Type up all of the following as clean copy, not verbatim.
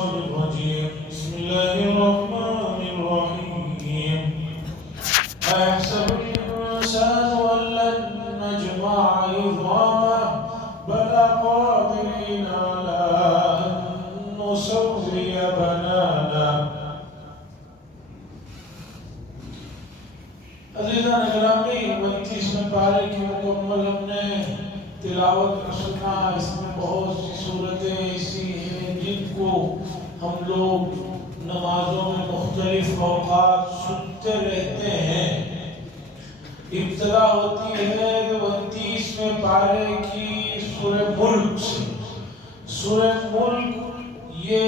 الرجيم بسم الله الرحمن الرحيم أيحسب الإنسان أن لن نجمع عظامه بلى قادرين على أن نسوي بنانه. عزیزان گرامی 29 پارے کی مکمل ہم نے تلاوت سنا. اس میں بہت سی صورتیں ایسی ہیں جن کو ہم لوگ نمازوں میں مختلف اوقات سنتے رہتے ہیں. ابتدا ہوتی ہے 29ویں پارے کی سورہ ملک سے. سورہ ملک یہ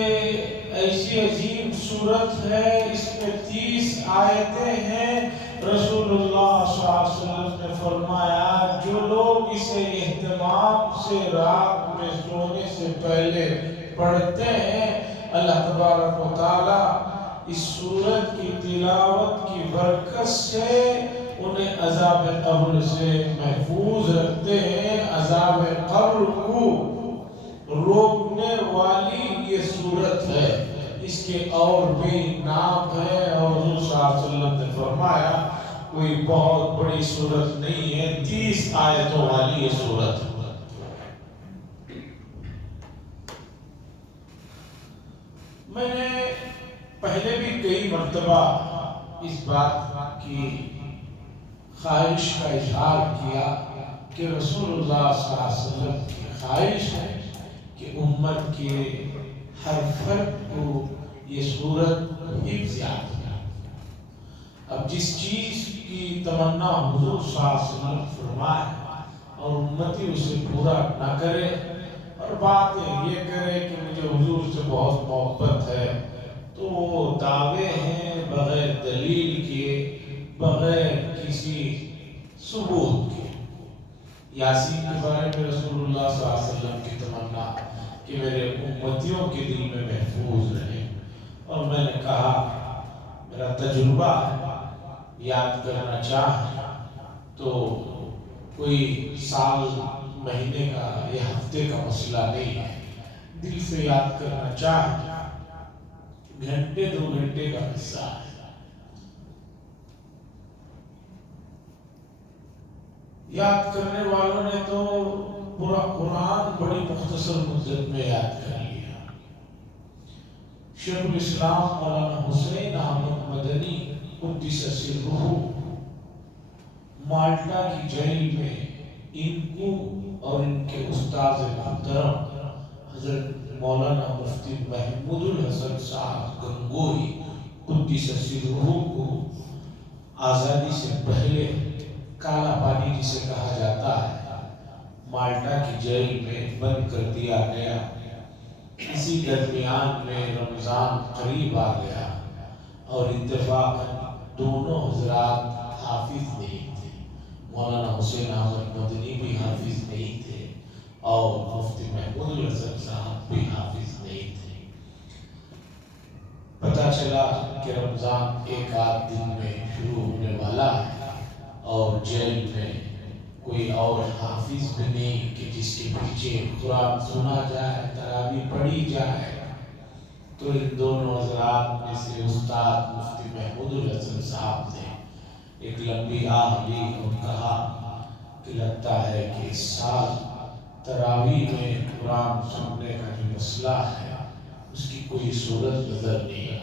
ایسی عظیم سورت ہے، اس میں 30 آیتیں ہیں. رسول اللہ صلی اللہ علیہ وسلم نے فرمایا جو لوگ اسے اہتمام سے رات میں سونے سے پہلے پڑھتے ہیں، اللہ تبارک و تعالی اس سورت کی تلاوت کی برکت سے انہیں عذاب قبر سے محفوظ رکھتے ہیں. عذاب قبر کو روکنے والی یہ سورت ہے. اس کے اور بھی نام ہے اور حضور صلی اللہ علیہ وسلم نے فرمایا کوئی بہت بڑی سورت نہیں ہے، 30 آیتوں والی یہ سورت ہے. میں نے پہلے بھی کئی مرتبہ اس بات کی خواہش کا اظہار کیا کہ رسول اللہ صلی اللہ علیہ وسلم کی خواہش ہے کہ امت کے ہر فرد کو یہ سورت حفظ یاد ہے. اب جس چیز کی تمنا حضور صلی اللہ علیہ وسلم فرمائے اور امتی اسے پورا نہ کرے اور بات یہ کرے کہ مجھے حضور سے بہت محبت ہے، تو وہ دعوے ہیں بغیر دلیل کے، بغیر کسی ثبوت کے. یاسین کے بارے میں رسول اللہ صلی اللہ علیہ وسلم کی تمنا کہ میرے امتیوں کے دل میں محفوظ رہے. اور میں نے کہا میرا تجربہ یاد کرنا چاہے تو کوئی سال مہینے کا یا ہفتے کا مسئلہ نہیں ہے. دل سے یاد کرنا چاہے گھنٹے 2 گھنٹے کا قصہ ہے. یاد کرنے والوں نے تو پورا قرآن بڑی مختصر مدت میں یاد کر لیا. شیخ الاسلام مولانا حسین احمد مدنی قدس سرہ مالٹا کی جیل میں ان کو اور ان کے استاد محترم حضرت مولانا مفتی محمود الحسن صاحب گنگوہی قدس سرہ کو آزادی سے پہلے کالا پانی جسے کہا جاتا ہے مالٹا کی جیل میں بند کر دیا گیا. اسی درمیان میں رمضان قریب آ گیا اور اتفاقاً دونوں حضرات حافظ نہیں تھے. مولانا حسین احمد مدنی بھی حافظ نہیں تھے اور مفتی محمود الحسن صاحب بھی حافظ نہیں تھے. پتہ چلا کہ رمضان ایک آدھ دن میں شروع ہونے والا ہے اور جیل میں کوئی اور حافظ بھی نہیں کہ جس کے پیچھے قرآن سنا جائے، تراویح پڑھی جائے. تو ان دونوں حضرات میں سے استاد مفتی محمود الحسن صاحب نے ایک لمبی آہ لی اور کہا کہ لگتا ہے کہ اس سال تراویح میں قرآن سننے کا جو مسئلہ ہے اس کی کوئی صورت نظر نہیں آئی.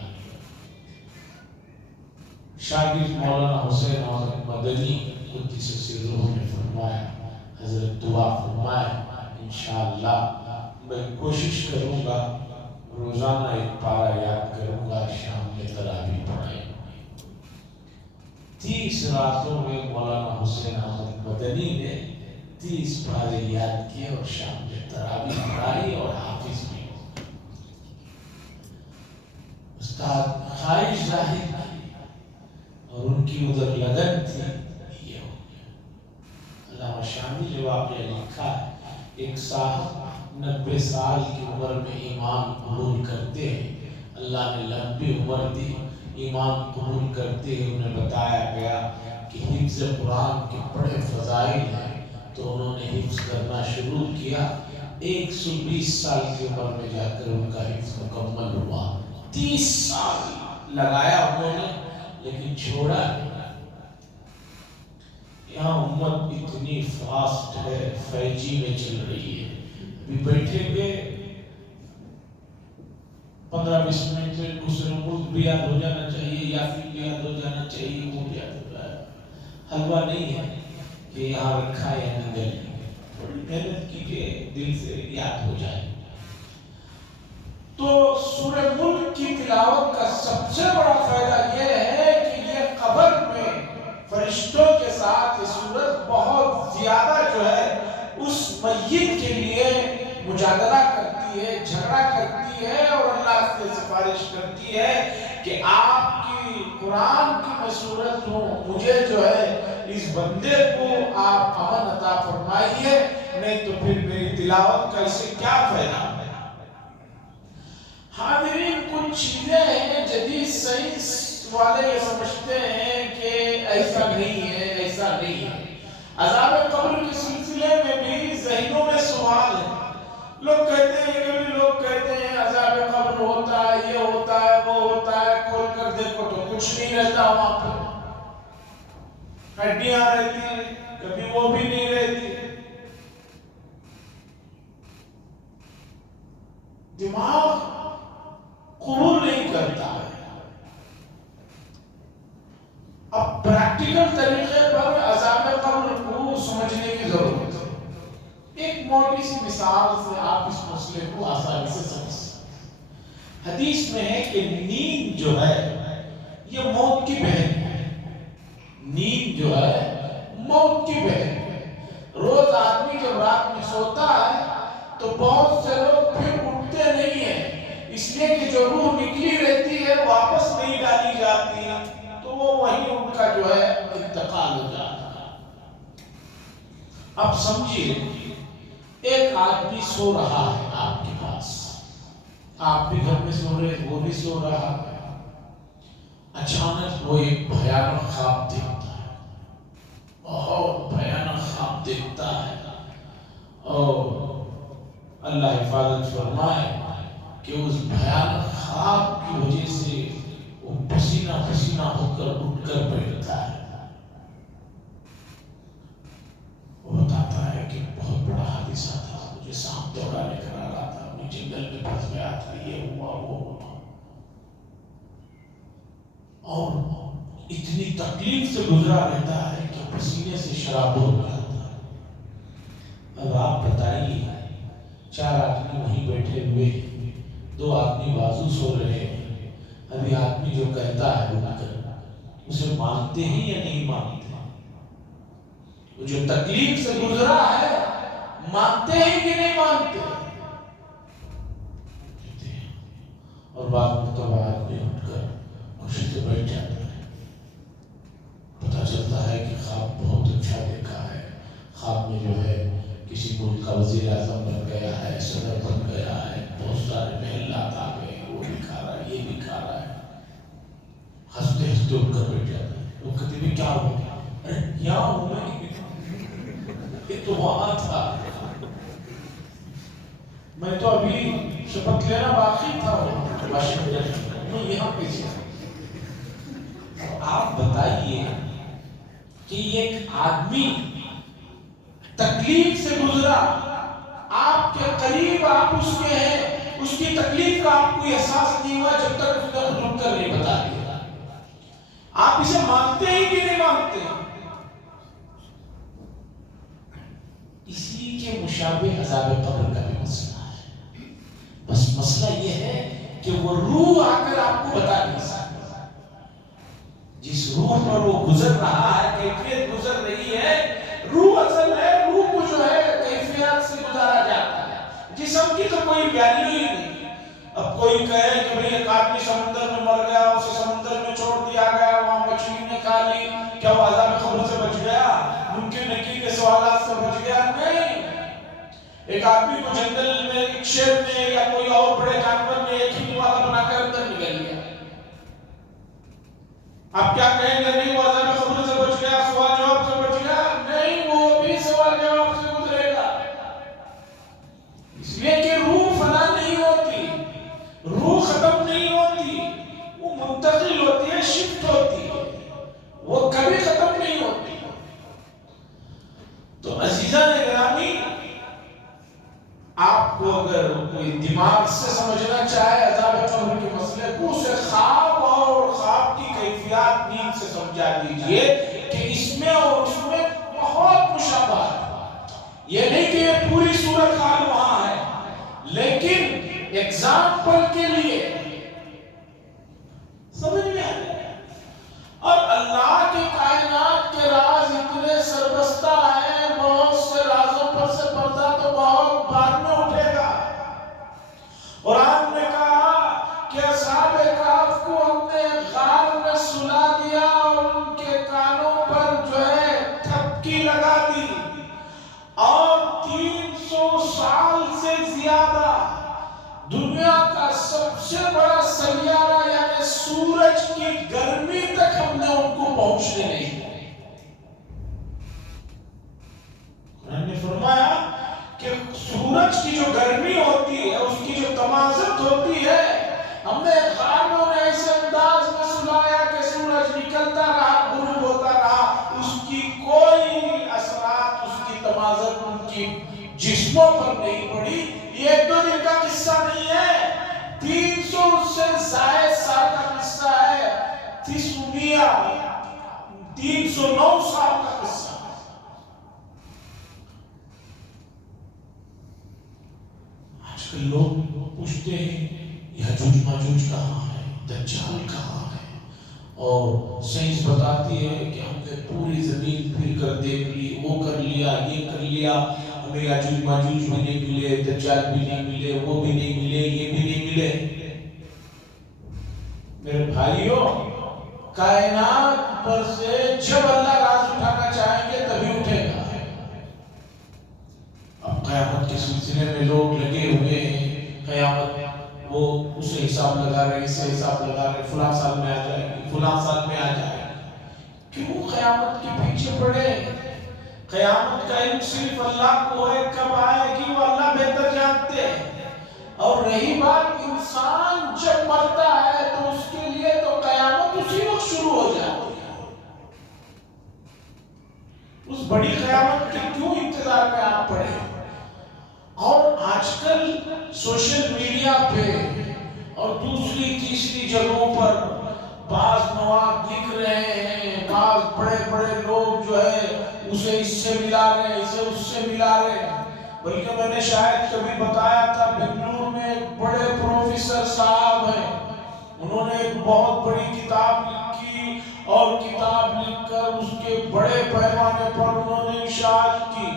شاگرد مولانا حسین احمد مدنی قدس سرہ نے فرمایا حضرت دعا فرمائے انشاءاللہ میں کوشش کروں گا روزانہ ایک پارہ یاد کروں گا، شام میں تراویح پڑھائیں. 30 راتوں میں مولانا حسین احمد مدنی نے 30 پارے یاد کیے اور شام میں تراویح پڑھائی اور حافظ بھی. استاد خواہش ظاہر کی اور ان کی ادھر لگن تھی. یہ ہو گیا. علامہ شامی نے واقعہ لکھا ہے ایک صاحب 90 سال کی عمر میں ایمان قبول کرتے ہیں. اللہ نے لمبی عمر دی. ایمان قبول کرتے ہیں انہیں بتایا گیا کہ حفظ قرآن کے بڑے فضائل ہیں تو انہوں نے حفظ کرنا شروع کیا. 120 سال کی عمر میں جا کر ان کا حفظ مکمل ہوا. 30 سال لگایا انہوں نے لیکن چھوڑا نہیں۔ یہاں امت اتنی فاسٹ ہے، 5G میں چل رہی ہے، ابھی بیٹھے ہوئے 15-20 منٹ میں دوسرے ملک بھی یاد ہو جانا چاہیے، یاسین بھی یاد ہو جانا چاہیے، وہ بھی یاد ہو جائے۔ حلوہ نہیں ہے کہ یہاں رکھا ہے اندر، تھوڑی محنت کیجیے، دل سے یاد ہو جائے۔ تو سورہ ملک کی تلاوت کا سب سے بڑا فائدہ یہ ہے کہ یہ قبر میں فرشتوں کے ساتھ یہ سورت بہت زیادہ جو ہے اس میت کے لیے مجادلہ کرتی ہے، جھگڑا کرتی ہے اور اللہ سے سفارش کرتی ہے کہ آپ کی قرآن کی میں سورت ہوں، مجھے جو ہے اس بندے کو آپ امن عطا فرمائیے، نہیں تو پھر میری تلاوت کا اسے کیا فائدہ ہے۔ حاضرین، کچھ چیزیں ہیں جدید سائنس والے یہ سمجھتے ہیں کہ ایسا نہیں ہے، ایسا نہیں ہے۔ عذاب قبر کے سلسلے میں بھی ذہنوں میں سوال ہے۔ لوگ کہتے ہیں، یہ بھی لوگ کہتے ہیں عذاب قبر ہوتا ہے، یہ ہوتا ہے، وہ ہوتا ہے، کھول کر دیکھو تو کچھ نہیں رہتا وہاں پر، ہڈیاں رہتی ہیں، کبھی وہ بھی نہیں رہتی، دماغ قبول نہیں کرتا ہے۔ اب پریکٹیکل طریقے پر عذاب قبر کو سمجھنے کی ضرورت ہے۔ ایک موٹی سی مثال سے آپ اس مسئلے کو آسانی سے سمجھ سکتے ہیں۔ حدیث میں ہے کہ نیند جو ہے یہ موت کی بہن ہے۔ نیند جو ہے موت کی بہن ہے۔ روز آدمی جب رات میں سوتا ہے تو بہت سے لوگ پھر اٹھتے نہیں ہیں، اس لیے کہ جو روح نکلی رہتی ہے واپس نہیں ڈالی جاتی، تو وہ وہیں ان کا جو ہے انتقال ہو جاتا ہے۔ اب سمجھیے، ایک آدمی سو رہا ہے آپ کے پاس، آپ بھی گھر میں سو رہے، وہ بھی سو رہا ہے، اچانک وہ ایک بھیانک خواب دیکھتا ہے، بہت بھیانک خواب دیکھتا ہے، اور اللہ حفاظت فرمائے کہ اس بھیانک خواب کی وجہ سے وہ پسینہ پسینہ ہو کر اٹھ کر بیٹھتا ہے۔ وہ بتاتا ہے کہ بہت بڑا حادثہ تھا، مجھے سانپ دوڑا لے کر آ رہا تھا، میں جنگل میں پھنس گیا تھا، یہ ہوا وہ ہوا، اور اتنی تکلیف سے گزرا رہتا ہے کہ پسینے سے شراب ہو جاتا ہے۔ اب آپ بتائیے، 4 آدمی وہیں بیٹھے ہوئے، 2 آدمی بازو سو رہے ہیں، ابھی آدمی جو کہتا ہے وہ اسے مانتے ہیں یا نہیں مانتے؟ وہ جو تکلیف سے گزرا ہے مانتے ہیں کہ نہیں مانتے؟ اور بعد مرتبہ آدمی اٹھ کر خوشی سے بیٹھ جاتا ہے۔ پتہ چلتا ہے کہ خواب بہت اچھا دیکھا ہے، خواب میں جو ہے کسی ملک کا وزیر اعظم بن گیا ہے، صدر بن گیا ہے، بہت سارے محلات آ گئے، وہ بھی کھا رہا ہے، یہ بھی کھا رہا ہے، ہنستے ہنستے اٹھ کر بیٹھ جاتا ہے۔ وہ کہتے بھی کیا ہو گیا؟ ارے یہاں ہوں میں، یہ تو وہاں تھا، میں تو ابھی شپت لینا باقی تھا، میں یہاں پہ تھا۔ آپ بتائیے کہ ایک آدمی تکلیف سے گزرا، آپ کے قریب آپ اس کے ہیں، اس کی تکلیف کا آپ کو احساس نہیں ہوا جب تک اس نے خود اٹھ کر نہیں بتا دیا۔ آپ اسے مانتے ہیں کہ نہیں مانتے؟ اسی کے مشابہ عذاب قبر کا بھی مسئلہ ہے، بس مسئلہ یہ ہے کہ وہ روح آ کر آپ کو بتا نہیں سکتی۔ جس روح پر وہ گزر رہا ہے، کیفیت گزر رہی ہے، روح اصل ہے، روح کو جو ہے کیفیت سے گزارا جاتا ہے، جسم کی تو کوئی ویلیو ہی نہیں۔ اب کوئی کہے کہ بھئی ایک آدمی سمندر میں مر گیا، اسے سمندر میں چھوڑ دیا گیا، وہاں مچھلی نے کھا لی، کیا وہ عذاب قبر سے بچ گیا؟ ممکن نکی کے سوالات سے بچ گیا؟ نہیں۔ ایک آدمی کو جنگل میں ایک شیر نے یا کوئی اور بڑے جانور نے ایک ہی والا بنا کر اندر نکل لیا، آپ کیا کہیں گے؟ نہیں وہ عذاب قبر سے بچ گیا، سوال جواب سے بچ گیا؟ نہیں، وہ بھی سوال جواب سے گزرے گا، اس لیے کہ روح فنا نہیں ہوتی، روح ختم نہیں ہوتی، شفٹ ہوتی ہے، وہ کبھی ختم نہیں ہوتی۔ تو عزیزان گرامی، آپ کو اگر کوئی دماغ سے سمجھنا چاہے عذاب قبر کے مسئلے کو، اسے خواب اور خواب کی کیفیات نیند سے سمجھا دیجئے کہ اس میں اور اس میں بہت مشابہ ہے۔ یہ نہیں کہ یہ پوری صورتحال وہاں ہے، لیکن ایگزامپل کے لیے سمجھ میں آ جائے۔ اور اللہ کی کائنات کے راز اتنے سربستہ ہیں، بہت سے رازوں پر سے پردہ تو بہت بعد میں اٹھے گا۔ قرآن نے کہا کہ اصحاب کہف کو ہم نے غار میں سلا دیا اور ان کے کانوں پر جو ہے تھپکی لگا دی، اور 300 سال سے زیادہ دنیا کا سب سے بڑا سیارہ یعنی سورج کی گرمی تک ہم نے ان کو پہنچنے نہیں دیا۔ قرآن نے فرمایا کہ سورج کی جو گرمی ہوتی ہے، اس کی جو تمازت ہوتی ہے، ہم نے غاروں نے ایسے انداز میں سلایا کہ سورج نکلتا رہا، غروب ہوتا رہا، اس کی کوئی اثرات، اس کی تمازت ان کی جسموں پر نہیں پڑی۔ یہ ایک دو دن کا قصہ نہیں ہے، 300 سے زائد سال کا قصہ ہے، 309 سال کا قصہ ہے۔ آج کل لوگ پوچھتے ہیں یاجوج ماجوج کہاں ہے، دجال کہاں ہے، اور سائنس بتاتی ہے کہ ہم نے پوری زمین پھر کر دیکھ لی، وہ کر لیا، یہ کر لیا، ہمیں یاجوج ماجوج بھی نہیں ملے، دجال بھی نہیں ملے، وہ بھی نہیں ملے، یہ بھی نہیں ملے۔ میرے بھائیوں، کائنات پر سے جب اللہ راز اٹھانا چاہیں گے تبھی اٹھے گا۔ اب قیامت کے سلسلے میں لوگ لگے ہوئے ہیں، قیامت وہ اسے حساب لگا رہے، اسے حساب لگا رہے، فلاں سال میں آ جائے گی، فلاں سال میں آ جائے گی۔ کیوں قیامت کے پیچھے پڑے؟ قیامت کا علم صرف اللہ کو ہے، کب آئے گی وہ اللہ بہتر جانتے ہیں۔ اور رہی بات انسان جب مرتا ہے تو اس کے لیے تو قیامت اسی وقت شروع ہو جاتی ہے۔ اس بڑی قیامت کے کیوں انتظار میں آپ پڑے؟ اور آج کل سوشل میڈیا پہ اور دوسری تیسری جگہوں پر بعض مواد لکھ رہے ہیں، بعض بڑے بڑے لوگ جو ہے اسے اس سے ملا رہے ہیں، اسے اس سے ملا رہے ہیں۔ بلکہ میں نے شاید کبھی بتایا تھا، بنگلور میں ایک بڑے پروفیسر صاحب ہیں، انہوں نے ایک بہت بڑی کتاب لکھی، اور کتاب لکھ کر اس کے بڑے پیمانے پر انہوں نے اشاعت کی،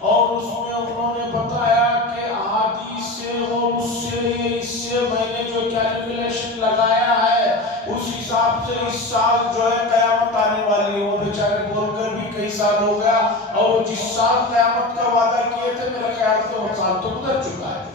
اور اس میں انہوں نے بتایا کہ احادیث سے اور اس سے میں نے جو کیلکولیشن لگایا ہے اس حساب سے اس سال جو ہے قیامت آنے والی ہے۔ وہ بیچارے بول کر بھی کئی سال ہو گیا، اور وہ جس سال قیامت کا وعدہ کیے تھے میرا خیال سے وہ سال تو گزر چکا ہے۔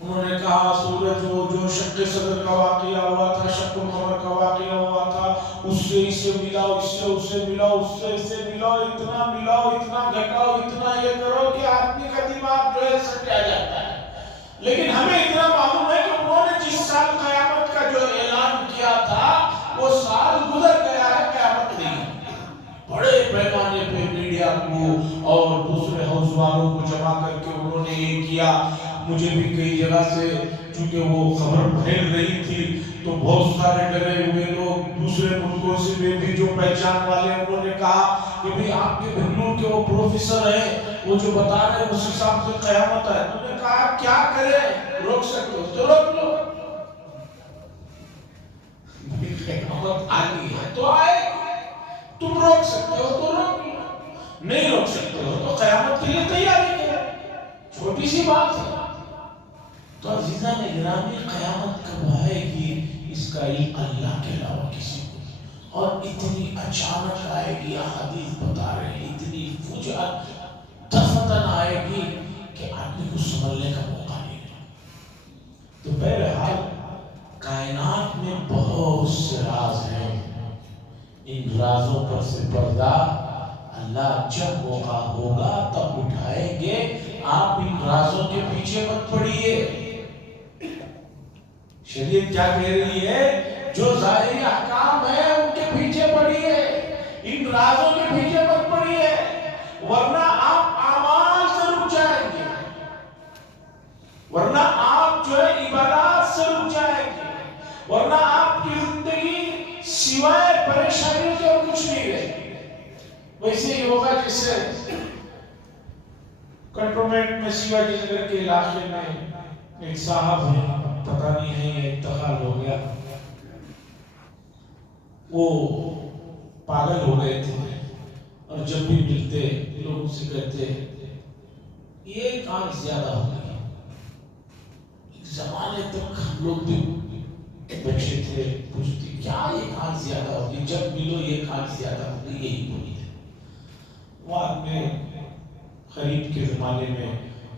انہوں نے کہا سورج وہ جو شق صدر کا واقعہ ہوا تھا، شق القمر کا واقعہ ہوا تھا، اس سے اسے ملاؤ، اس سے اسے ملاؤ، اس سے اسے ملاؤ، اتنا ملاؤ، اتنا گھٹاؤ، اتنا یہ کرو کہ آدمی کا دماغ جو ہے سٹیا جاتا ہے۔ لیکن ہمیں اتنا معلوم ہے کہ انہوں نے جس سال قیامت کا جو اعلان کیا تھا وہ سال گزر گیا ہے، قیامت نہیں۔ بڑے پیمانے پہ میڈیا کو اور دوسرے ہاؤس والوں کو جمع کر کے انہوں نے یہ کیا۔ مجھے بھی کئی جگہ سے چونکہ وہ خبر پھیل رہی تھی تو بہت سارے ڈرے ہوئے لوگ دوسرے ملکوں سے بھی جو پہچان والے، انہوں نے کہا کہ بھئی آپ کے بنگلور کے وہ پروفیسر ہیں، وہ جو بتا رہے ہیں اس حساب سے قیامت ہے۔ انہوں نے کہا کیا کریں، روک سکتے ہو تو روک لو، قیامت آنی ہے تو آئے، تم روک سکتے ہو تو روک لو، نہیں روک سکتے ہو تو قیامت کے لیے تیاری کرو، چھوٹی سی بات ہے۔ تو عزیزان گرامی، قیامت کب آئے گی اس کا علم اللہ کے علاوہ کسی کو، اور اتنی اچانک آئے گی، احادیث بتا رہے ہیں، اتنی فجعت دفتن آئے گی کہ آدمی کو سنبھلنے کا موقع نہیں ملے۔ تو بہرحال کائنات میں بہت سے راز ہیں، ان رازوں پر سے پردہ اللہ جب موقع ہوگا تب اٹھائیں گے۔ آپ ان رازوں کے پیچھے مت پڑیے۔ شریعت کیا کہہ رہی ہے جو ظاہری احکام ہیں ان کے پیچھے پڑیے، ان رازوں کے پیچھے مت پڑیے، ورنہ آپ اعمال سے رک جائیں گے، ورنہ آپ جو ہے عبادات سے رک جائیں گے، ورنہ آپ کی زندگی سوائے پریشانی کے اور کچھ نہیں رہے گی۔ ویسے ہی ہوگا جسے کنٹونمنٹ میں شیواجی نگر کے علاقے میں ایک صاحب ہیں، پتہ نہیں ہے یہ انتقال ہو گیا، وہ پاگل ہو گئے تھے اور جب بھی ملتے لوگوں سے کہتے یہ کام زیادہ ہو گیا۔ ایک زمانے تک ہم لوگ بھی بچے تھے، پوچھتے کیا یہ کام زیادہ ہو گئی، جب ملو یہ کام زیادہ ہو گئی، یہی بولی ہے۔ بعد میں قریب کے زمانے میں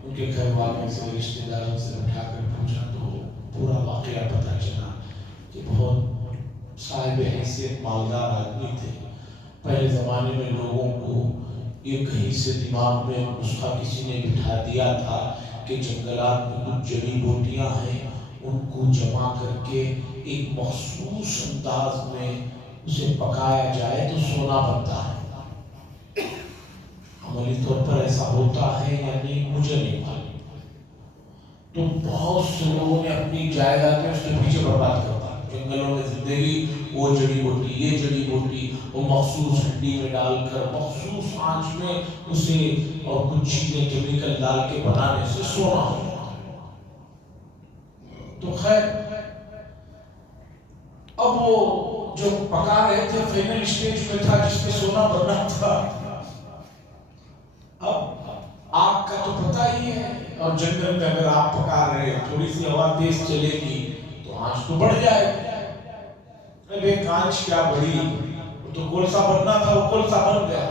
ان کے گھر والوں سے رشتہ داروں سے اٹھا کر پوچھا تو پورا واقعہ پتہ چلا کہ بہت صاحب حیثیت مالدار آدمی تھے۔ پہلے زمانے میں لوگوں کو یہ کہیں سے دماغ میں نسخہ کسی نے بٹھا دیا تھا کہ جنگلات میں کچھ جڑی بوٹیاں ہیں، ان کو جمع کر کے ایک مخصوص انداز میں اسے پکایا جائے تو سونا بنتا ہے۔ عملی طور پر ایسا ہوتا ہے یا نہیں مجھے نہیں معلوم۔ تو بہت سے لوگوں نے اپنی جائیدادیں اس کے پیچھے برباد کر دی، جنگلوں میں زندگی، وہ جڑی بوٹی، یہ جڑی بوٹی، وہ مخصوص ہنڈی میں ڈال کر مخصوص آنچ میں اسے اور کچھ چیزیں کیمیکل ڈال کے بنانے سے سونا ہو جاتا ہے۔ تو خیر اب وہ جو پکا رہے تھے فائنل اسٹیج میں تھا جس میں سونا بننا تھا۔ اب آگ کا تو پتہ ہی ہے، اور جنگل میں اگر آپ پکا رہے ہیں تھوڑی سی ہوا تیز چلے گی تو آنچ تو بڑھ جائے گی۔ اب ایک آنچ کیا بڑھی، وہ تو کولسا بننا تھا، وہ کولسا بن گیا۔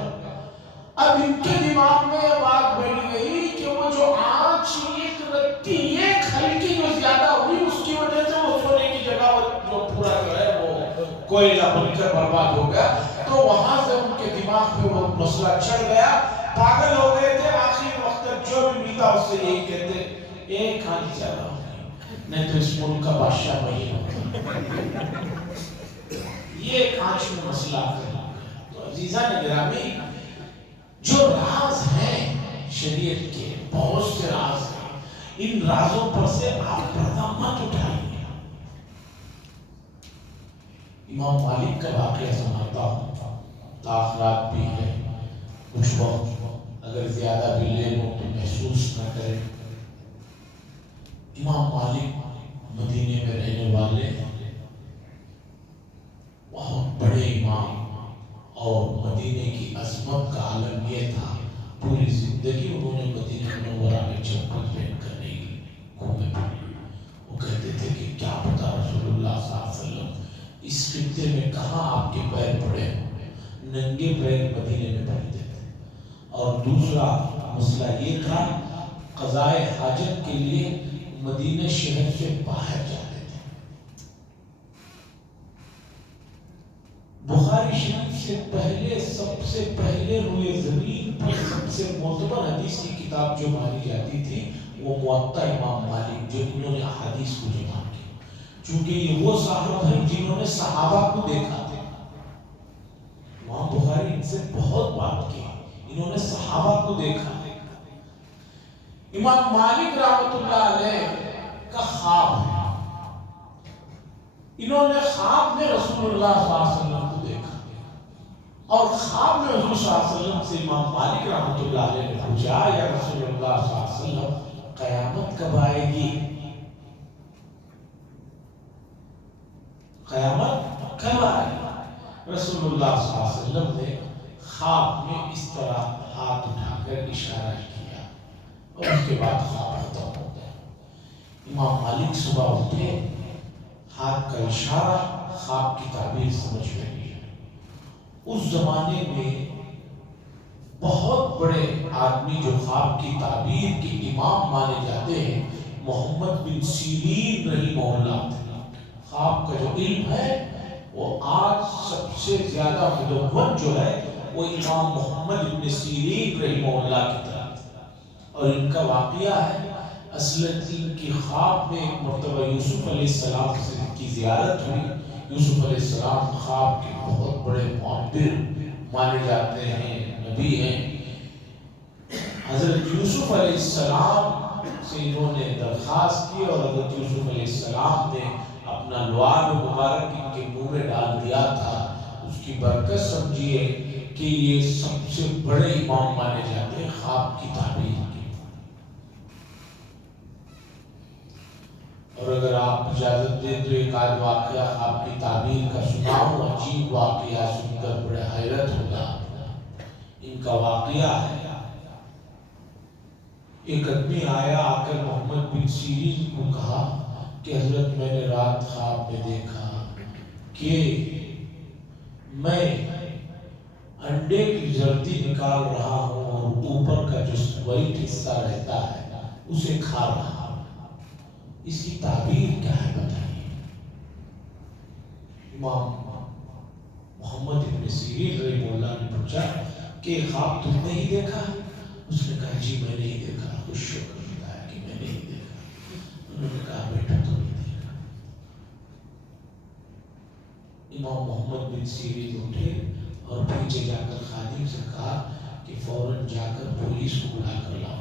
اب ان کے دماغ میں یہ بات بیٹھ گئی کہ وہ جو آنچ ایک رتی ایک ہلکی جو زیادہ ہوئی اس کی وجہ سے وہ سونے کی جگہ جو پورا جو ہے وہ کوئلہ بن کر برباد ہو گیا۔ تو وہاں سے ان کے دماغ پہ وہ مسئلہ چڑھ گیا، پاگل ہو گئے تھے۔ آخری وقت تک جو بھی ملتا اس سے یہی کہتے ایک آنچ زیادہ ہو گئی، نہیں تو اس ملک کا بادشاہ وہی ہوتا۔ یہ ایک آنچ میں مسئلہ ہے۔ تو عزیزان گرامی، جو راز ہیں شریعت کے، بہت سے راز ہیں، ان رازوں پر سے آپ پردہ مت اٹھائیے۔ امام مالک کا واقعہ سناتا ہوں، تاخرات بھی ہے، کچھ وقت اگر زیادہ بھی لے لوں تو محسوس نہ کریں۔ امام مالک مدینے میں رہنے والے بہت بڑے امام، اور مدینے کی عظمت کا عالم یہ تھا پوری زندگی انہوں نے مدینہ منورہ میں چپل پہن کر نہیں گھومے پھرے۔ وہ کہتے تھے کہ کیا پتا رسول اللہ صلی اللہ علیہ وسلم اس خطے میں کہاں آپ کے پیر پڑے ہوں، ننگے پیر مدینے میں پڑتے تھے۔ اور دوسرا مسئلہ یہ تھا قضائے حاجت کے لیے مدینہ شہر سے باہر جاتے تھے۔ بخاری شریف سے پہلے سب سے پہلے روئے زمین پر سب سے معتبر حدیث کی کتاب جو مانی جاتی تھی وہ موطا امام مالک، جو انہوں نے احادیث کو جمع کی، چونکہ یہ وہ صاحب ہیں جنہوں نے صحابہ کو دیکھا تھا۔ امام بخاری ان سے بہت بات کی، انہوں نے صحابہ کو دیکھا۔ امام مالک رحمۃ اللہ علیہ کا خواب ہے، انہوں نے خواب میں رسول اللہ صلی اللہ علیہ وسلم کو دیکھا، اور خواب میں حضور صلی اللہ علیہ وسلم سے امام مالک رحمۃ اللہ علیہ نے پوچھا یا رسول اللہ صلی اللہ علیہ وسلم قیامت کب آئے گی؟ قیامت کب آئے گی؟ رسول اللہ صلی اللہ علیہ وسلم نے خواب میں اس طرح ہاتھ اٹھا کر اشارہ کیا، اور اس کے بعد خواب ختم ہو گیا۔ امام مالک صبح اٹھے، ہاتھ کا اشارہ خواب کی تعبیر سمجھ میں گئی۔ اس زمانے میں بہت بڑے آدمی جو خواب کی تعبیر کے امام مانے جاتے ہیں محمد بن سیرین رحمہ اللہ تھے۔ خواب کا جو علم ہے وہ آج سب سے زیادہ مدون جو ہے وہ امام محمد بن سیرین رحمہ اللہ کی طرف، اور ان کا واقعہ ہے اصل ان کی خواب میں ایک مرتبہ یوسف علیہ السلام سے کی زیارت ہوئی، یوسف علیہ السلام خواب کے بہت بڑے معبر مانے جاتے ہیں، نبی ہیں۔ حضرت یوسف علیہ السلام سے انہوں نے درخواست کی اور حضرت یوسف علیہ السلام نے اپنا لعاب مبارک ان کے منہ میں ڈال دیا تھا۔ اس کی برکت سمجھیے کہ یہ سب سے بڑے امام مانے جاتے ہیں خواب کی تعبیر کے۔ اور اگر آپ اجازت دیں تو ایک آدھ واقعہ خواب کی تعبیر کا سناؤں، عجیب واقعہ سن کر بڑے حیرت ہوگا۔ ان کا واقعہ ہے، ایک آدمی آیا، آ کر محمد بن سیرین کو کہا کہ حضرت میں نے رات خواب میں دیکھا کہ میں انڈے کی زردی نکال رہا ہوں اور اوپر کا جو وائٹ حصہ رہتا ہے اسے کھا رہا ہوں، اس کی تعبیر کیا ہے بتائیے۔ امام محمد بن سیرین رحمہ اللہ نے پوچھا کہ خواب تم نے ہی دیکھا؟ اس نے کہا جی میں نے ہی دیکھا۔ خوش ہو کر بتایا کہ میں نے ہی دیکھا۔ انہوں نے کہا بیٹا تو نہیں دیکھا۔ امام محمد بن سیرین اٹھے اور پیچھے جا کر خادم سے کہا کہ فوراً جا کر پولیس کو بلا کر لاؤ۔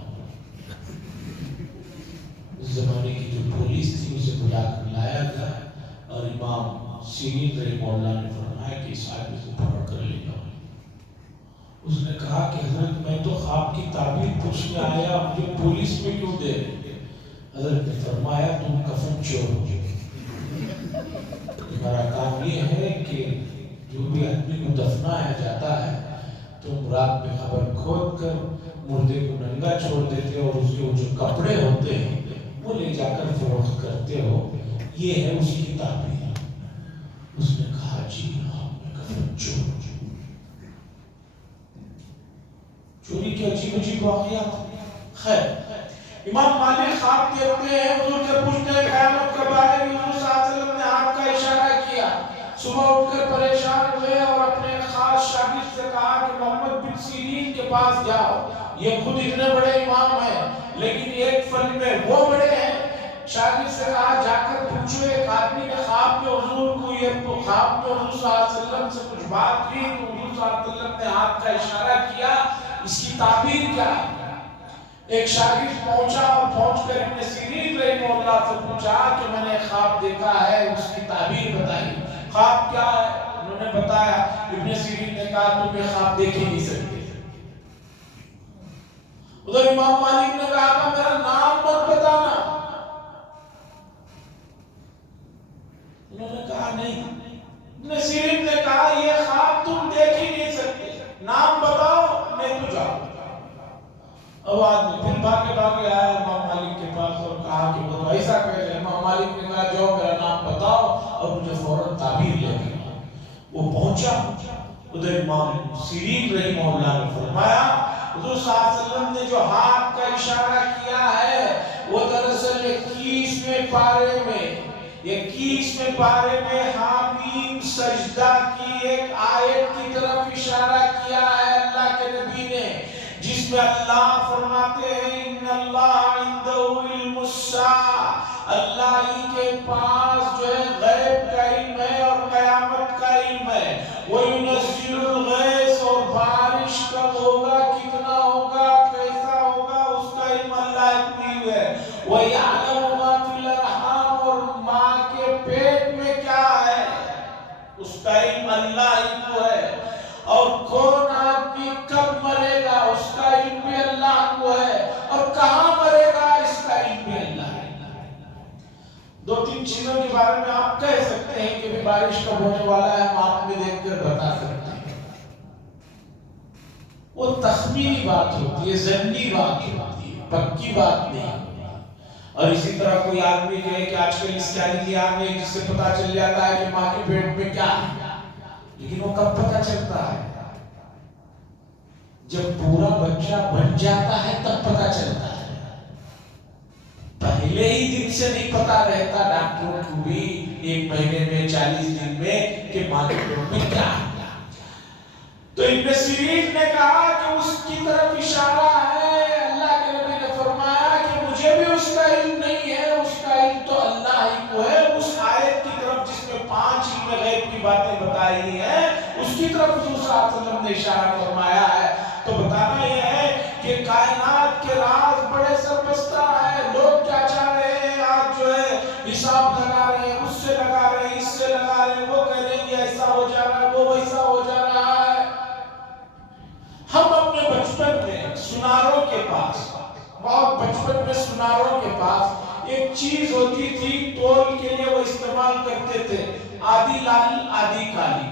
اس زمانے کی جو پولیس تھی اسے بلا کر لایا گیا اور امام سیرین رحمہ اللہ نے فرمایا کہ اس آدمی کو پکڑ کر لے جاؤ۔ اس نے کہا کہ حضرت میں تو خواب کی تعبیر پوچھنے آیا، مجھے پولیس میں کیوں دے رہے؟ حضرت نے فرمایا تم کفن چور ہو جائے، تمہارا کام یہ ہے کہ جو بھی آدمی کو دفنایا جاتا ہے تم رات میں قبر کھود کر مردے کو ننگا چھوڑ دیتے ہو اور اس کے جو کپڑے ہوتے ہیں وہ لے جا کر فروخت کرتے ہو، یہ ہے اس کی تعبیر۔ اس نے کہا جی ہاں میں کفن چور ہوں۔ چوری کے عجیب عجیب واقعات۔ خیر، امام مالک خواب دیکھتے ہیں، حضور سے پوچھتے ہیں قیامت کب آئے گی؟ حضور صلی اللہ علیہ وسلم نے ہاتھ کا اشارہ کیا۔ صبح اٹھ کر پریشان ہوئے اور اپنے خاص شاگرد سے کہا کہ محمد بن سیرین کے پاس جاؤ، یہ خود اتنے بڑے امام ہیں لیکن ایک فن میں وہ بڑے ہیں۔ شاگرد سے کہا جا کر پوچھو ایک آدمی نے خواب میں حضور کو یہ خواب میں حضور صلی اللہ علیہ وسلم سے کچھ بات کی تو حضور صلی اللہ علیہ وسلم نے ہاتھ کا اشارہ کیا، اس کی تعبیر کیا ہے؟ ایک شاگرد پہنچا اور پہنچ کر ابن سیرین رحمہ اللہ سے پوچھا کہ میں نے خواب دیکھا ہے، اس کی تعبیر بتائیے، خواب کیا ہے؟ انہوں نے بتایا۔ ابن سیرین نے کہا تم یہ خواب دیکھ ہی نہیں سکتے۔ ادھر امام مالک نے کہا میرا نام مت بتانا۔ انہوں نے کہا نہیں۔ ابن سیرین نے کہا یہ خواب تم دیکھ ہی نہیں سکتے، نام بتاؤ نہیں تو جاؤ۔ اب آدمی پھر بھاگے آیا امام مالک کے پاس اور کہا کہ وہ تو ایسا کہہ رہے۔ امام مالک نے کہا جاؤ میرا نام بتاؤ اور مجھے فوراً تعبیر لے کر آؤ۔ وہ پہنچا، ادھر امام سیرین رحمہ اللہ نے فرمایا حضور صلی اللہ علیہ وسلم نے جو ہاتھ کا اشارہ کیا ہے وہ دراصل 21ویں پارے میں حامیم سجدہ کی ایک آیت کی طرف اشارہ کیا ہے اللہ کے نبی نے، جس میں اللہ فرماتے ہیں ان اللہ عنده علم الساعہ، اللہ ہی کے پاس جو ہے غیب کا علم ہے اور قیامت کا علم ہے۔ وَيُنَزِّلُ الْغَيْثَ، اور بارش کب ہوگا، کتنا ہوگا، کیسا ہوگا، اس کا علم اللہ کو ہے۔ وَيَعْلَمُ مَا فِي الْأَرْحَامِ، اور ماں کے پیٹ میں کیا ہے اس کا علم اللہ کو ہے۔ اور کون آدمی کب مرے گا اس کا علم بھی اللہ کو ہے، اور کہاں مرے گا اس کا علم بھی اللہ ہے۔ دو تین چیزوں کے بارے میں آپ کہہ سکتے ہیں کہ بارش کب ہونے والا ہے، ہم آپ میں دیکھ کر بتا سکتے ہیں۔ وہ تخمینی بات ہوتی ہے، ظنی بات ہوتی ہے، پکی بات نہیں ہوتی۔ اور اسی طرح کوئی آدمی جو ہے کہ آج کل اسکیننگ آ گئی جس سے پتا چل جاتا ہے کہ ماں کے پیٹ میں کیا ہے، لیکن وہ کب پتا چلتا ہے؟ جب پورا بچہ بن جاتا ہے تب پتا چلتا ہے، پہلے ہی دن سے نہیں پتا رہتا ڈاکٹروں کو بھی 1 مہینے میں 40 دن میں کہ ماں کے پیٹ میں کیا ہے۔ تو ابن سیرین نے کہا کہ اس کی طرف اشارہ ہے، اللہ کے نبی نے فرمایا کہ مجھے بھی اس کا علم نہیں ہے، اس کا علم تو اللہ ہی کو ہے۔ اس آیت کی طرف جس میں 5 علم کی باتیں بتائی ہیں اس کی طرف حضور صلی اللہ علیہ وسلم نے اشارہ فرمایا ہے. تو بتانا یہ ہے کہ کائنات کے راز بڑے سربستہ ہے. لوگ کیا چاہ رہے ہیں آج جو ہے حساب لگا رہے ہیں, اس سے لگا رہے ہیں, اس سے لگا رہے ہیں, وہ کہہ رہے ہیں یہ ایسا ہو جا رہا ہے, وہ ویسا ہو جا رہا ہے. ہم اپنے بچپن میں سناروں کے پاس, بہت بچپن میں سناروں کے پاس ایک چیز ہوتی تھی تول کے لیے وہ استعمال کرتے تھے, آدھی لال آدھی کالی.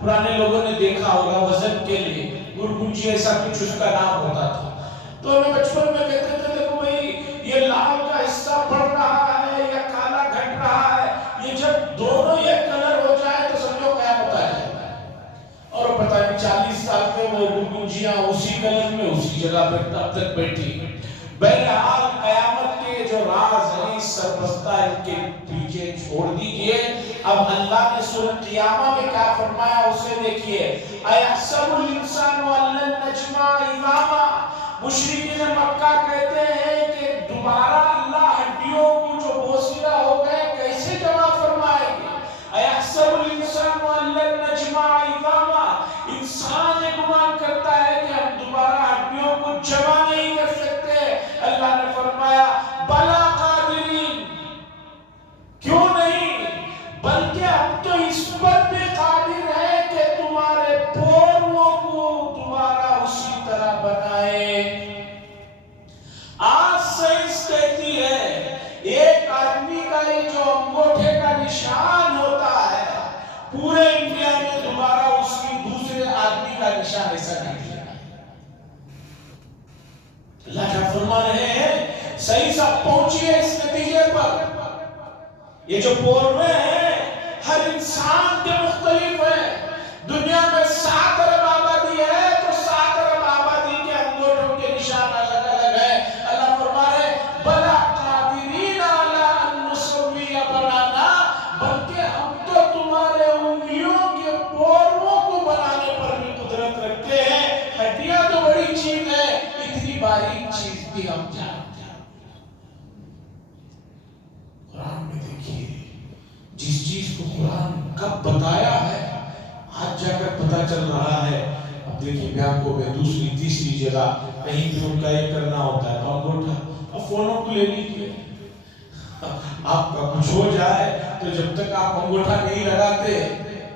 پرانے لوگوں نے دیکھا ہوگا وزن کے لیے گرگنچی ایسا کچھ اس کا نام ہوتا تھا. تو ہمیں بچپن میں کہتے تھے دیکھو بھائی یہ لال کا حصہ بڑھ رہا ہے یا کالا گھٹ رہا ہے, یہ جب دونوں یہ کلر ہو جائے تو سمجھو قیامت آ جائے گا. اور پتہ نہیں 40 سال میں وہ گرگنچیاں اسی کلر میں اسی جگہ پہ اب تک بیٹھی. بہرحال قیامت کے جو راز ہیں سربستہ ان کے پیچھے چھوڑ دیجئے. اب اللہ نے سورۃ قیامہ میں کیا فرمایا اسے دیکھیے. اَيَحْسَبُ الْإِنسَانُ أَن لَّن نَّجْمَعَ عِظَامَهُ. مشرکین مکہ کہتے ہیں کہ دوبارہ اللہ ہڈیوں کو جو بوسیدہ ہو گئے کیسے جمع فرمائے گے. اَيَحْسَبُ الْإِنسَانُ أَن لَّن نَّجْمَعَ عِظَامَهُ. انسان یہ گمان کرتا ہے کہ ہم دوبارہ ہڈیوں کو جمع نہیں کر سکتے. اللہ نے فرمایا بلا قادرین, کیوں نہیں, بلکہ ہم تو اس پر بھی قادر ہیں کہ تمہارے پوروں کو دوبارہ اسی طرح بنائے. آج سائنس کہتی ہے ایک آدمی کا یہ جو انگوٹھے کا نشان ہوتا ہے پورے انڈیا میں دوبارہ اس کی دوسرے آدمی کا نشان ایسا نہیں ہے. اللہ کیا فرما رہے ہیں, سائنس اب پہنچی ہے اس نتیجے پر. یہ جو پورے ہیں ہر انسان کے مختلف ہیں. دنیا میں 7 ارب آبادی ہے تو 7 ارب آبادی کے انگوٹھوں کے نشان الگ الگ ہیں. اللہ فرما رہے بلا قادرین علی ان نسوی بنانا, بلکہ ہم تو تمہارے انگلیوں کے پوروں کو بنانے پر بھی قدرت رکھتے ہیں. ہڈیاں تو بڑی چیز ہے, اتنی باریک چیز بھی ہم جانتے ہیں. قرآن میں دیکھیے جس چیز کو قرآن کب بتایا ہے آج جا کر پتہ چل رہا ہے. اب دیکھیے بینکوں میں دوسری تیسری جگہ کہیں بھی ان کا یہ کرنا ہوتا ہے تو انگوٹھا, اب فونوں کو لے لیجیے, آپ کا کچھ ہو جائے تو جب تک آپ انگوٹھا نہیں لگاتے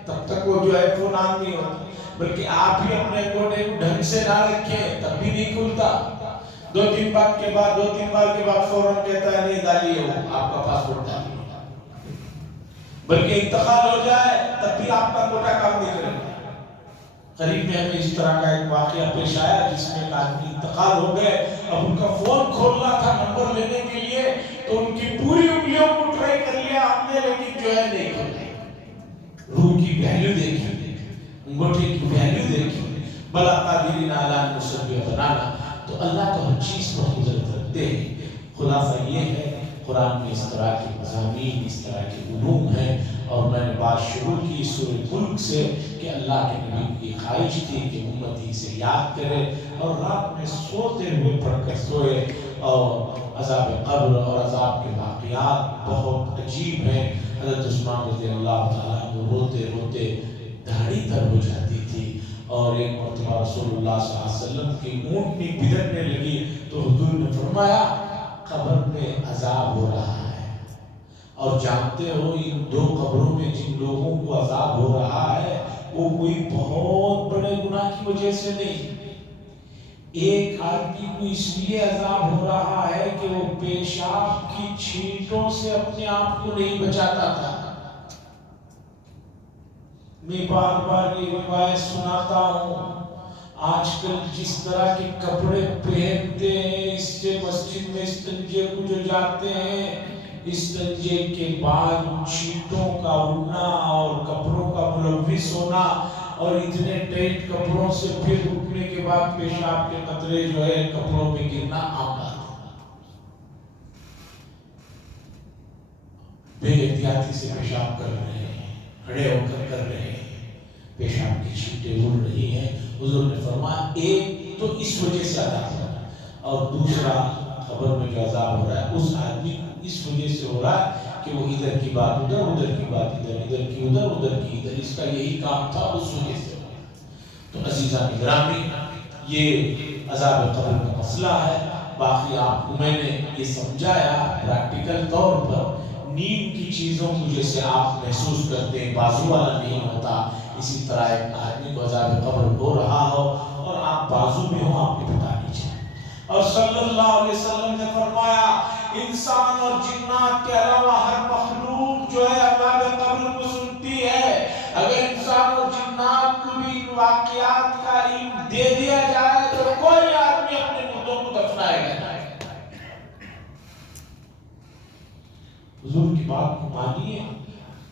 تب تک وہ جو ہے فون آن نہیں ہوتا. بلکہ آپ ہی اپنے انگوٹھے کو ڈھنگ سے نہ رکھیں تب بھی نہیں کھلتا. 2-3 بار کے بعد فوراً کہتا ہے نہیں ڈالیے وہ آپ کا پاسورڈ ڈالیے. بلکہ انتقال ہو جائے تب بھی آپ کا انگوٹھا کام نہیں کرے گا. قریب میں ہمیں اس طرح کا ایک واقعہ پیش آیا جس میں ایک آدمی انتقال ہو گئے. اب ان کا فون کھولنا تھا نمبر لینے کے لیے تو ان کی پوری انگلیوں کو ٹرائی کر لیا ہم نے, لیکن جو ہے نہیں کھولے. روح کی ویلیو دیکھی, انگوٹھے کی ویلیو دیکھی. بلا قادرین علی ان نسوی بنانا. تو اللہ تو ہر چیز پر قدرت رکھتے ہیں. خلاصہ یہ ہے قرآن میں اس طرح کے مضامین, اس طرح کے علوم ہیں. اور میں نے بات شروع کی سورہ ملک سے کہ اللہ کے نبی کی خواہش تھی کہ امتی سے یاد کرے اور رات میں سوتے ہوئے پڑھ کر سوئے. اور عذاب قبر اور عذاب کے واقعات بہت عجیب ہیں. حضرت عثمان رضی اللہ تعالیٰ عنہ روتے روتے داڑھی تر ہو جاتی تھی. اور ایک مرتبہ رسول اللہ صلی اللہ علیہ وسلم کی اونٹنی بدرنے لگی تو حضور نے فرمایا قبر میں عذاب ہو رہا ہے. اور جانتے ہو ان 2 قبروں میں جن لوگوں کو عذاب ہو رہا ہے وہ کوئی بہت بڑے گناہ کی وجہ سے نہیں. ایک آدمی کو اس لیے عذاب ہو رہا ہے کہ وہ پیشاب کی چھینٹوں سے اپنے آپ کو نہیں بچاتا تھا. میں بار بار یہ روایت سناتا ہوں. آج کل جس طرح کے کپڑے پہنتے ہیں اس سے مسجد میں استنجے کو جو جاتے ہیں, استنجے کے بعد چھینٹوں کا اڑنا اور کپڑوں کا ملوث ہونا اور اتنے ٹائٹ کپڑوں سے پھر اٹھنے کے بعد پیشاب کے قطرے جو ہے کپڑوں پہ گرنا عام بات ہے. بے احتیاطی سے پیشاب کر رہے ہیں, کھڑے ہو کر کر رہے ہیں, پیشاب کی چھینٹیں اڑ رہی ہیں. حضور نے فرمایا ایک تو اس وجہ سے عذاب ہو رہا ہے اور دوسرا قبر میں جو عذاب ہو رہا ہے اس آدمی کو اس وجہ سے ہو رہا ہے کہ کہ وہ ادھر کی بات ادھر، ادھر کی بات ادھر، ادھر کی ادھر، ادھر کی ادھر، اس کا یہی کام تھا اس وجہ سے۔ تو عزیزان گرامی، یہ عذاب قبر کا مسئلہ ہے۔ باقی آپ کو میں نے یہ سمجھایا پریکٹیکل طور پر، نیند کی چیزوں کو جیسے آپ محسوس کرتے ہیں بازو والا نہیں ہوتا، اسی طرح ایک آدمی کو عذاب قبر ہو رہا ہو اور آپ بازو میں ہو، آپ کو پتا نہیں چلے۔ اور صلی اللہ علیہ وسلم نے فرمایا انسان اور جنات کے علاوہ ہر مخلوق جو ہے عذاب قبر کو سنتی ہے۔ اگر انسان اور جنات کو بھی واقعات کا علم دے دیا جائے تو کوئی آدمی اپنے مردوں کو دفنائے گا نہیں۔ حضور کی بات کو مانیے،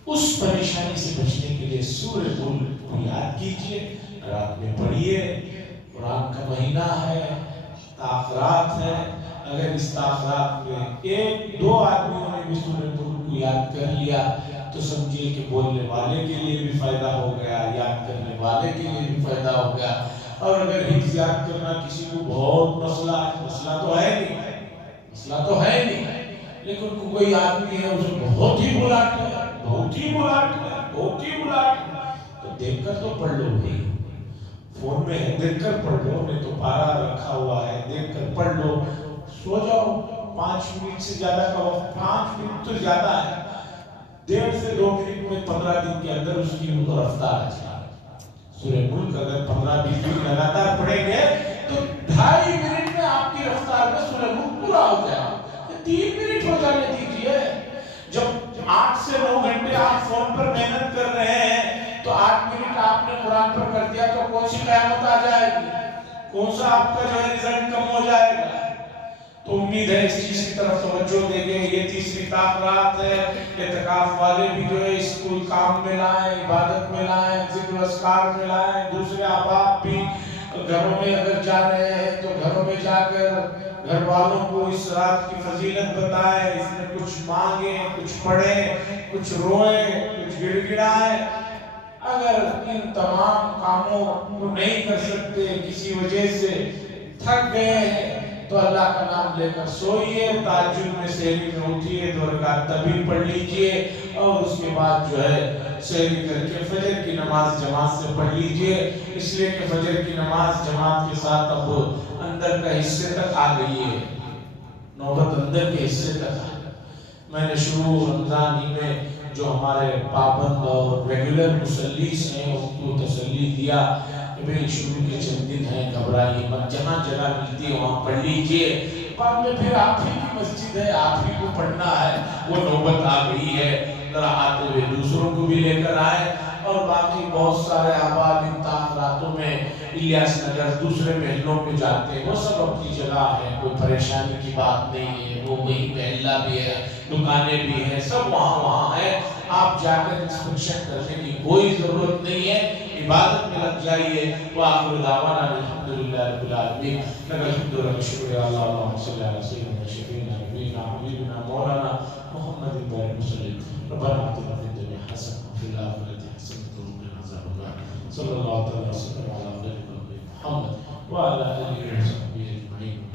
اس پریشانی سے بچنے کے لیے سورہ ملک کو یاد کیجئے، رات میں پڑھیے، قرآن کا مہینہ ہے، تاخرات ہے۔ اگر اس تاخرات میں ایک دو آدمیوں نے بھی سورہ ملک کو یاد کر لیا تو سمجھیے کہ بولنے والے کے لیے بھی فائدہ ہو گیا، یاد کرنے والے کے لیے بھی فائدہ ہو گیا۔ اور اگر حفظ یاد کرنا کسی کو بہت مسئلہ ہے، مسئلہ تو ہے نہیں، مسئلہ تو ہے نہیں، لیکن کوئی آدمی ہے اسے بہت ہی بلاٹ ہے، بہت ہی بلاٹ ہے، بہت ہی بلاٹ ہے، تو دیکھ کر تو پڑھ لو بھائی، فون میں ہے دیکھ کر پڑھ لو، نہیں تو پارا رکھا ہوا ہے دیکھ کر پڑھ لو، سو جاؤ۔ 5 منٹ سے زیادہ کا وقت، 5 منٹ تو زیادہ ہے، 1.5 سے 2 منٹ میں 15 دن کے اندر اس کی رفتار ہے۔ سورہ ملک اگر 15-20 دن لگاتار پڑھیں گے تو 2.5 منٹ میں آپ کی رفتار میں سورہ ملک پورا ہو جائے گا۔ 3 منٹ ہو جانے دیجئے۔ جب 8 سے 9 گھنٹے آپ فون پر محنت کر رہے ہیں تو 8 منٹ آپ نے قرآن پر کر دیا تو کون سی قیامت آ جائے گی؟ کون سا آپ کا جو ہے رزلٹ کم ہو جائے گا؟ تو امید ہے اس چیز کی طرف توجہ دیں گے۔ یہ تیسری تاخرات ہے، اعتکاف والے بھی جو ہے اس کو کام میں لائیں، عبادت میں لائیں، ذکر اذکار میں لائیں۔ دوسرے احباب بھی گھروں میں اگر جا رہے ہیں تو گھروں میں جا کر گھر والوں کو اس رات کی فضیلت بتائیں، اس میں کچھ مانگیں، کچھ پڑھیں، کچھ روئیں، کچھ گڑ گڑائیں۔ اگر ان تمام کاموں کو نہیں کر سکتے، کسی وجہ سے تھک گئے ہیں، تو اللہ کا نام لے کر سوئیے، تہجد میں سحری میں اٹھیے، 2 رکعت تبی پڑھ لیجئے، اور اس کے بعد جو ہے سحری کر کے فجر کی نماز جماعت سے پڑھ لیجئے، اس لیے کہ فجر کی نماز جماعت کے ساتھ اب اندر کا حصے تک آ گئی ہے، نوبت اندر کے حصے تک آ گئی۔ میں نے شروع رمضان ہی میں جو ہمارے پابند اور ریگولر مسلیس ہیں ان کو تسلی دیا کہ بھئی شروع کے چند دن ہیں، گھبرائیے مت، جہاں جگہ ملتی ہے وہاں پڑھ لیجئے، بعد میں پھر آپ ہی کی مسجد ہے، آپ ہی کو پڑھنا ہے، وہ نوبت آ گئی ہے، ذرا آتے ہوئے دوسروں کو بھی لے کر آئے۔ اور باقی بہت سارے احباب ان تاخراتوں میں الیاس نگر دوسرے محلوں میں جاتے ہیں، وہ سب اپنی جگہ ہے، کوئی پریشانی کی بات نہیں ہے، وہ وہی محلہ بھی ہے، دکانیں بھی ہیں، سب وہاں ہیں، آپ جا کر انسپیکشن کرنے کی کوئی ضرورت نہیں ہے، عبادت میں لگ جائیے۔ وآخر دعوانا الحمدللہ رب العالمین، لک الحمد و لک الشکر، اللہم صلی علی سیدنا شفیعنا نبینا حبیبنا مولانا محمد بن مسلم، ربنا آتنا فی الدنیا حسنۃ وفی الآخرۃ حسنۃ وقنا عذاب النار، صلی اللہ تعالی وسلم علی خیر خلق محمد وعلی آلہ وصحبہ اجمعین۔